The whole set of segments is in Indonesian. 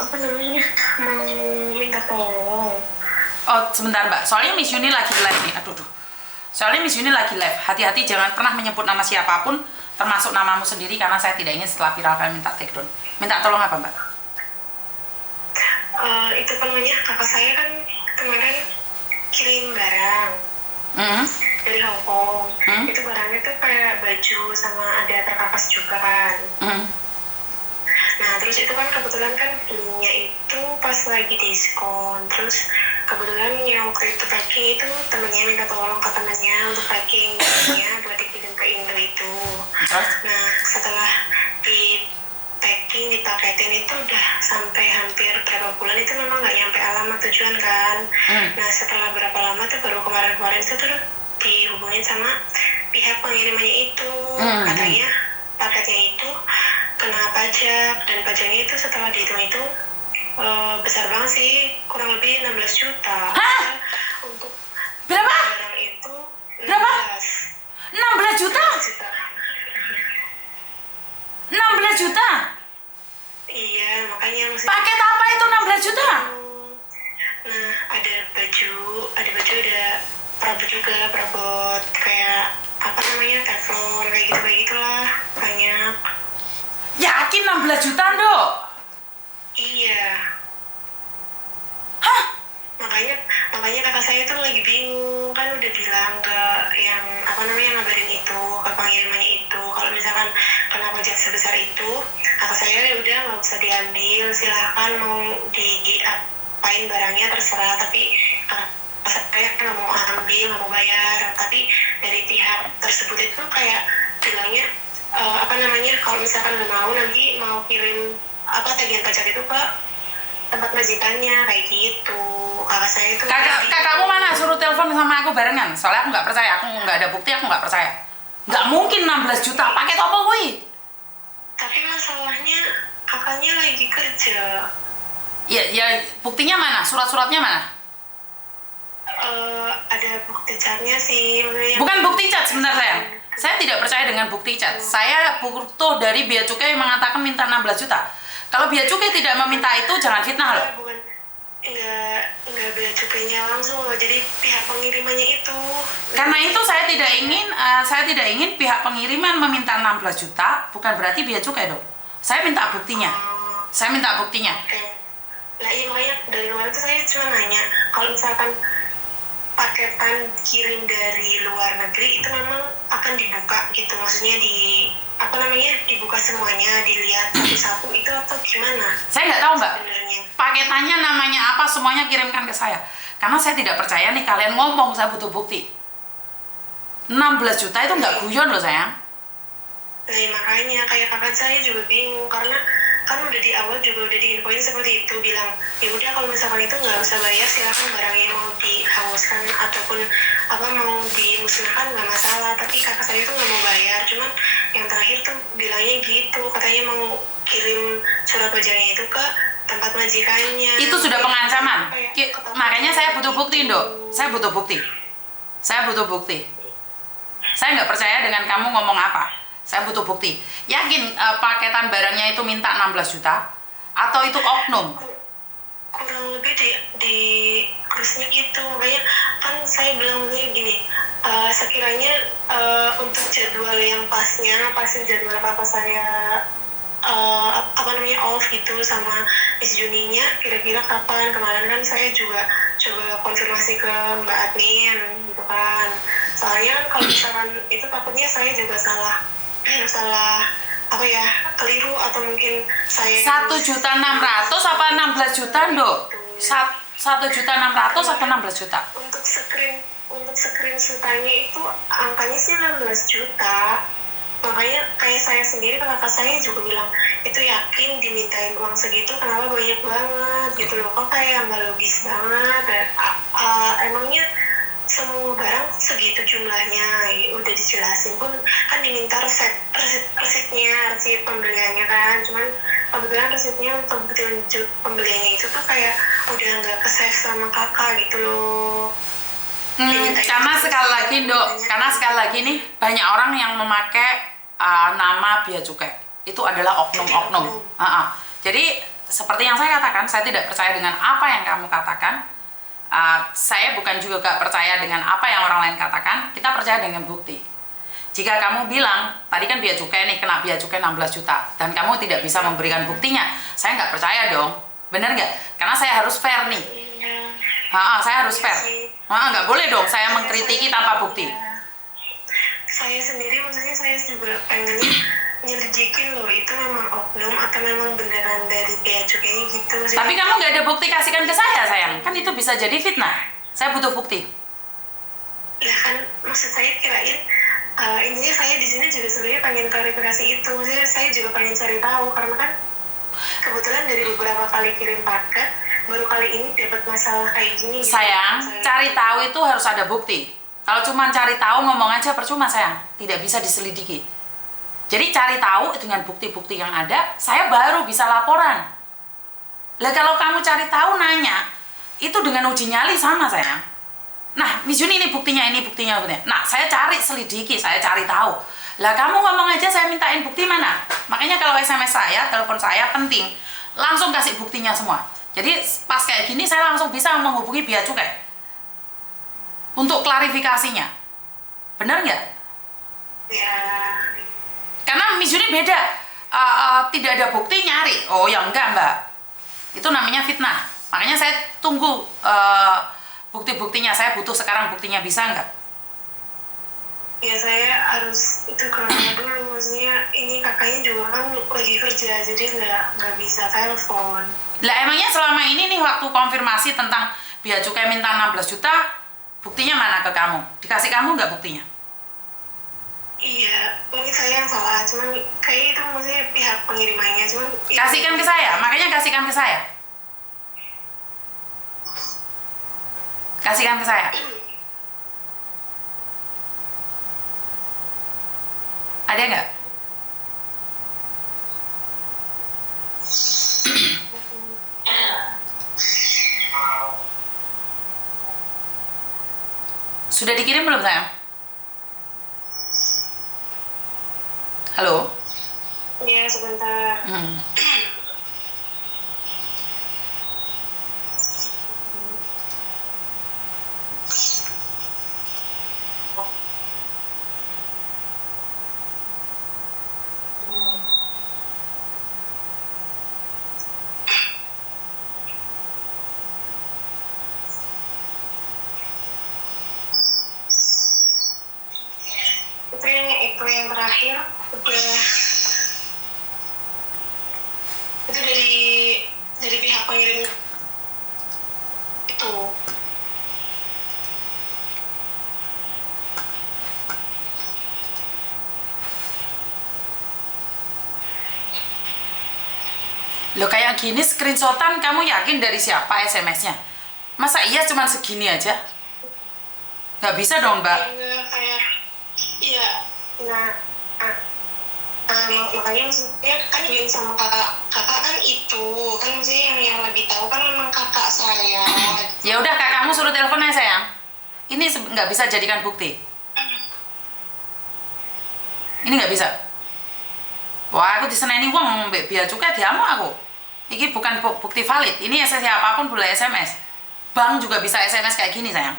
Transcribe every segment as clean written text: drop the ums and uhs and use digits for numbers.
apa namanya, mau minta tolong. Oh sebentar Mbak, soalnya Miss Yuni lagi live nih. Aduh, soalnya Miss Yuni lagi live. Hati-hati jangan pernah menyebut nama siapapun, termasuk namamu sendiri, karena saya tidak ingin setelah viral kalian minta take down. Minta tolong apa Mbak? Itu kan namanya, kakak saya kan kemarin kirim barang dari Hong Kong. Itu barangnya tuh kayak baju sama ada terkapas juga kan. Nah terus itu kan kebetulan kan belinya itu pas lagi diskon. Terus kebetulan yang waktu itu packing itu temennya minta tolong ke temennya untuk packing barangnya buat dikirim ke Indo itu. Nah setelah di packing, dipaketin itu udah sampai hampir berapa bulan, itu memang nggak nyampe alamat tujuan kan. Nah setelah berapa lama tuh baru kemarin-kemarin itu tuh dihubungin sama pihak pengirimannya itu. Katanya paketnya itu kena pajak, dan pajaknya itu setelah dihitung itu besar banget sih, kurang lebih 16 juta. Untuk berapa? barang itu 16. Berapa? 16 juta? 16 juta? Iya, makanya maksudnya. Paket apa itu 16 juta? Nah, ada baju, ada perabot juga, perabot kayak apa namanya, teflon, kayak gitulah, banyak. Yakin 16 juta Dok? Iya. Hah? Makanya kakak saya tuh lagi bingung, kan udah bilang ke yang apa namanya, ngabarin itu ke pengirimannya itu, kalau misalkan kena pajak sebesar itu, kakak saya ya udah nggak usah diambil, silahkan mau diapain barangnya terserah, tapi saya nggak mau ambil, nggak mau bayar. Tapi dari pihak tersebut itu kayak bilangnya apa namanya, kalau misalkan nggak mau, nanti mau kirim apa tagihan pajak itu ke tempat majikannya, kayak gitu. Kakak saya itu kakakmu mana? Suruh telepon sama aku barengan. Soalnya aku nggak percaya, aku nggak ada bukti, aku nggak percaya. Nggak mungkin 16 juta. Paket apa woi? Tapi masalahnya kakaknya lagi kerja. Ya buktinya mana? Surat-suratnya mana? Ada bukti catnya sih. Bukan bukti cat, sebentar sayang. Saya tidak percaya dengan bukti cat. Saya butuh dari Bea Cukai yang mengatakan minta 16 juta. Kalau Bea Cukai tidak meminta itu, jangan fitnah loh. Bukan, enggak Bea Cukainya langsung loh, jadi pihak pengirimannya itu. Karena itu saya tidak ingin pihak pengiriman meminta 16 juta, bukan berarti Bea Cukai dong. Saya minta buktinya. Saya minta buktinya. Oke. Nah iya, makanya dari luar itu saya cuma nanya, kalau misalkan paketan kirim dari luar negeri itu memang akan dibuka gitu, maksudnya dibuka semuanya, dilihat satu-satu itu atau gimana? Saya nggak tahu Mbak. Sebenarnya. Paketannya namanya apa, semuanya kirimkan ke saya. Karena saya tidak percaya nih kalian ngomong, saya butuh bukti. 16 juta itu nggak guyon loh sayang. Nah makanya kayak kakak saya juga bingung, karena kan udah di awal juga udah diinfoin seperti itu, bilang ya udah kalau misalkan itu nggak usah bayar, silakan barangnya mau dihanguskan ataupun apa mau dimusnahkan nggak masalah. Tapi kakak saya tuh nggak mau bayar, cuman yang terakhir tuh bilangnya gitu, katanya mau kirim surat pajaknya itu ke tempat majikannya. Itu sudah pengancaman. Makanya saya butuh bukti Dok. Saya butuh bukti. Saya nggak percaya dengan kamu ngomong apa. Saya butuh bukti. Yakin paketan barangnya itu minta 16 juta? Atau itu oknum? Kurang lebih di kursusnya gitu. Makanya kan saya bilang gini, sekiranya untuk jadwal yang pasnya, pasin jadwal apa saya apa namanya off gitu sama Miss Juninya, kira-kira kapan. Kemarin kan saya juga coba konfirmasi ke Mbak Admin gitu kan. Soalnya kalau misalkan itu takutnya saya juga salah apa ya, keliru atau mungkin saya 1.600.000 apa 16 juta Dok? 1.600.000 atau 16 juta? Untuk screenshotnya itu angkanya sih 16 juta. Makanya kayak saya sendiri, kakak saya juga bilang itu yakin dimintain uang segitu, kenapa banyak banget gitu loh, kok kayak nggak logis banget. Emangnya semua barang segitu jumlahnya, udah dijelasin pun kan diminta resipnya, resip pembeliannya kan, cuman kebetulan resipnya untuk bukti pembeliannya itu tuh kayak udah nggak ke-save sama kakak gitu loh. Karena sekali lagi nih banyak orang yang memakai nama Bea Cukai itu adalah oknum-oknum. Jadi seperti yang saya katakan, saya tidak percaya dengan apa yang kamu katakan. Saya bukan juga gak percaya dengan apa yang orang lain katakan. Kita percaya dengan bukti. Jika kamu bilang, tadi kan biaya cukai nih, kena biaya cukai 16 juta, dan kamu tidak bisa memberikan buktinya, saya nggak percaya dong. Bener nggak? Karena saya harus fair nih. Saya harus fair. Nggak boleh dong saya mengkritiki tanpa bukti. Saya sendiri, maksudnya saya juga pengennya nyelidikin loh, itu memang oknum atau memang beneran dari bea cukainya gitu. Tapi kamu nggak ada bukti, kasihkan ke saya sayang. Kan itu bisa jadi fitnah. Saya butuh bukti. Ya kan, maksud saya kirain intinya saya di sini juga sebenarnya pengen klarifikasi itu. Maksudnya saya juga pengen cari tahu, karena kan kebetulan dari beberapa kali kirim paket, baru kali ini dapat masalah kayak gini. Sayang, cari tahu itu harus ada bukti. Kalau cuma cari tahu ngomong aja percuma sayang, tidak bisa diselidiki. Jadi cari tahu dengan bukti-bukti yang ada, saya baru bisa laporan. Lah kalau kamu cari tahu nanya, itu dengan uji nyali sama sayang. Nah, Miss Yuni ini buktinya, ini buktinya, buktinya. Nah, saya cari selidiki, saya cari tahu. Lah kamu ngomong aja saya mintain bukti mana? Makanya kalau SMS saya, telepon saya penting, langsung kasih buktinya semua. Jadi pas kayak gini saya langsung bisa menghubungi bea cukai untuk klarifikasinya. Benar nggak? Ya. Karena Miss Yuni beda, tidak ada bukti nyari. Oh ya enggak mbak, itu namanya fitnah. Makanya saya tunggu bukti-buktinya. Saya butuh sekarang buktinya, bisa nggak? Ya saya harus itu ke mama dulu, maksudnya ini kakaknya juga kan lagi kerja, jadi nggak bisa telepon. Lah emangnya selama ini nih waktu konfirmasi tentang bea cukai minta 16 juta, buktinya mana ke kamu? Dikasih kamu nggak buktinya? Iya, mungkin saya yang salah, cuman kayak itu maksudnya pihak pengirimannya, cuman kasihkan ke saya, makanya kasihkan ke saya. Kasihkan ke saya. Ada nggak? Sudah dikirim belum sayang? Halo? Iya, sebentar. Itu yang terakhir udah itu dari pihak pengirim itu. Loh kayak gini screenshotan, kamu yakin dari siapa SMS-nya? Masa iya cuma segini aja? Nggak bisa dong mbak. Kayak iya, nah makanya maksudnya kan yang sama kakak kan itu kan maksudnya yang lebih tahu kan memang kakak saya. Ya udah kakakmu suruh telepon ya sayang. Ini nggak bisa jadikan bukti. Ini nggak bisa. Wah aku diseneni wong bea cukai diamuk aku. Ini bukan bukti valid. Ini SMS apapun boleh SMS. Bank juga bisa SMS kayak gini sayang.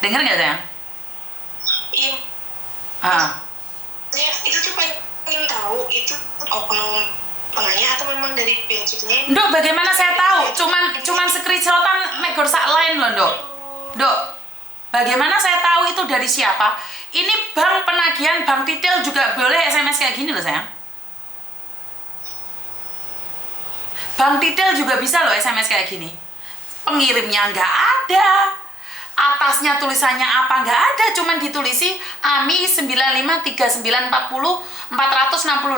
Dengar nggak sayang? Iya. Ya, itu tuh pengen tahu itu oknum penanya atau memang dari bea cukainya? Dok, bagaimana saya tahu? Cuman screenshotan megor sak lain loh, Dok. Dok, bagaimana saya tahu itu dari siapa? Ini bank penagihan, bank titel juga boleh SMS kayak gini loh, sayang. Bank titel juga bisa loh SMS kayak gini. Pengirimnya nggak ada. Atasnya tulisannya apa nggak ada, cuman ditulisi AMI 953940 468,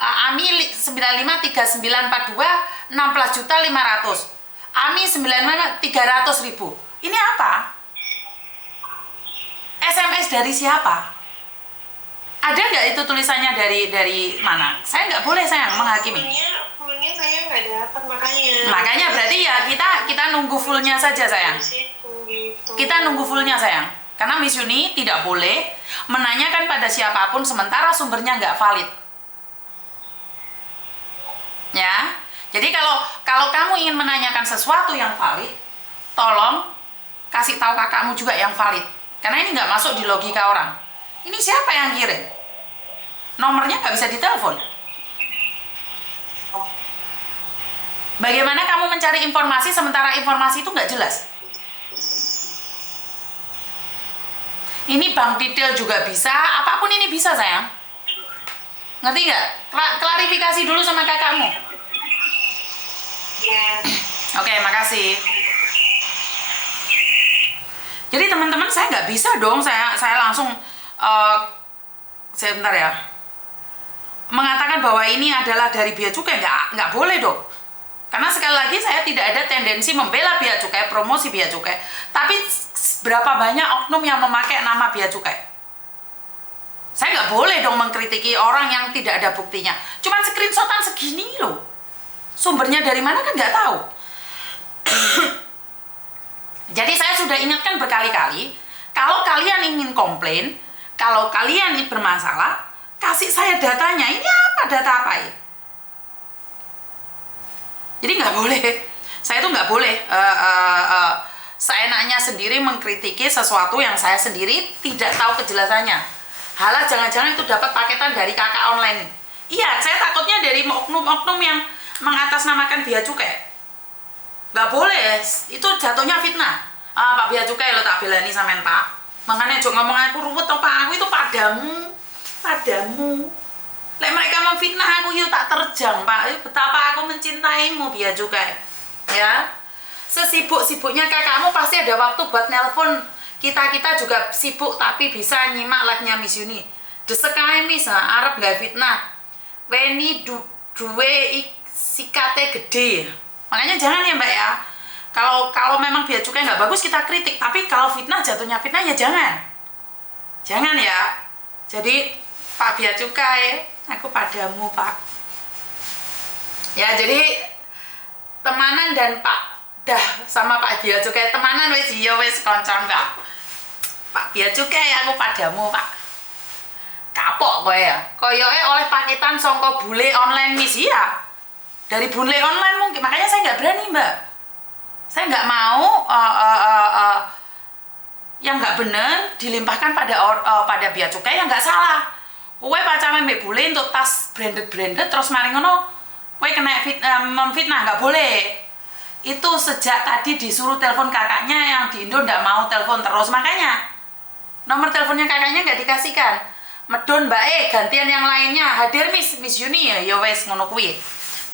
AMI 953942 16.500, AMI 95 300.000. Ini apa? SMS dari siapa? Ada nggak itu tulisannya dari mana? Saya nggak boleh sayang menghakimi. Fullnya saya nggak dapat, makanya. Makanya berarti ya kita nunggu fullnya saja sayang. Kita nunggu fullnya sayang, karena Miss Yuni tidak boleh menanyakan pada siapapun sementara sumbernya nggak valid. Jadi kalau kamu ingin menanyakan sesuatu yang valid, tolong kasih tahu kakakmu juga yang valid. Karena ini nggak masuk di logika orang. Ini siapa yang kirim? Nomornya nggak bisa ditelepon. Bagaimana kamu mencari informasi sementara informasi itu nggak jelas? Ini bank detail juga bisa, apapun ini bisa sayang. Ngerti nggak? Klarifikasi dulu sama kakakmu. Oke, makasih. Jadi teman-teman, saya nggak bisa dong, saya langsung sebentar ya, mengatakan bahwa ini adalah dari bea cukai, nggak boleh dong. Karena sekali lagi saya tidak ada tendensi membela bea cukai, promosi bea cukai, tapi berapa banyak oknum yang memakai nama bea cukai. Saya nggak boleh dong mengkritiki orang yang tidak ada buktinya. Cuman screenshotan segini loh. Sumbernya dari mana kan nggak tahu. Jadi saya sudah ingatkan berkali-kali, kalau kalian ingin komplain, kalau kalian ini bermasalah, kasih saya datanya. Ini apa, data apa ya? Jadi nggak boleh. Saya tuh nggak boleh seenaknya sendiri mengkritiki sesuatu yang saya sendiri tidak tahu kejelasannya. Halah, jangan-jangan itu dapat paketan dari kakak online. Iya, saya takutnya dari oknum-oknum yang mengatasnamakan bea cukai. Nggak boleh, itu jatuhnya fitnah. Pak bea cukai lo tak belani sampean Pak. Makanya juga ngomong aku ruwet atau Pak, aku itu padamu. Lek mereka memfitnah aku, yuk tak terjang Pak. Betapa aku mencintaimu bea cukai. Ya, sesibuk-sibuknya kakakmu pasti ada waktu buat nelpon. Kita juga sibuk tapi bisa nyimak live-nya Miss Yuni. Desek ae Miss, arep nggak fitnah. Weni duwe sikate gede. Makanya jangan ya Mbak ya. Kalau memang bea cukai nggak bagus kita kritik, tapi kalau fitnah jatuhnya fitnah ya jangan. Jangan ya. Jadi Pak bea cukai, aku padamu Pak. Ya jadi temanan dan Pak dah sama Pak bea cukai temanan wis ya wis kanca Mbak. Pak bea cukai aku padamu Pak. Kapok kowe ya. Koyoke oleh paketan songko bule online Miss ya. Dari bule online mungkin, makanya saya nggak berani Mbak. Saya nggak mau yang nggak benar dilimpahkan pada bea cukai yang nggak salah. Kowe pacaran mbek bule untuk tas branded terus mari ngono kowe kena memfitnah, nggak boleh. Itu sejak tadi disuruh telepon kakaknya yang di Indo nggak mau telepon terus, makanya nomor teleponnya kakaknya nggak dikasihkan. Medon Mbak gantian yang lainnya hadir Miss Yuni ya wes ngono kuwi.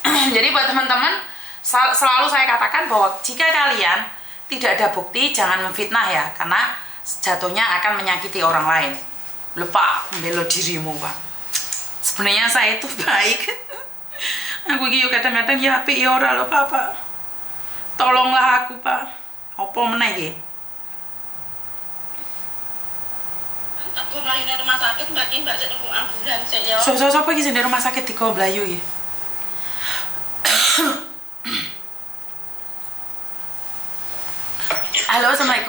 Jadi buat teman-teman selalu saya katakan bahwa jika kalian tidak ada bukti jangan memfitnah ya, karena jatuhnya akan menyakiti orang lain. Lupa membela dirimu Pak. Sebenarnya saya itu baik. Aku gitu kadang-kadang ya apik ya ora lho Pak. Tolonglah aku Pak. Apa meneh iki? Aku lagi di rumah sakit Mbak nunggu ambulans ya. Sapa iki sing di rumah sakit digo Melayu ya? Halo, Assalamualaikum.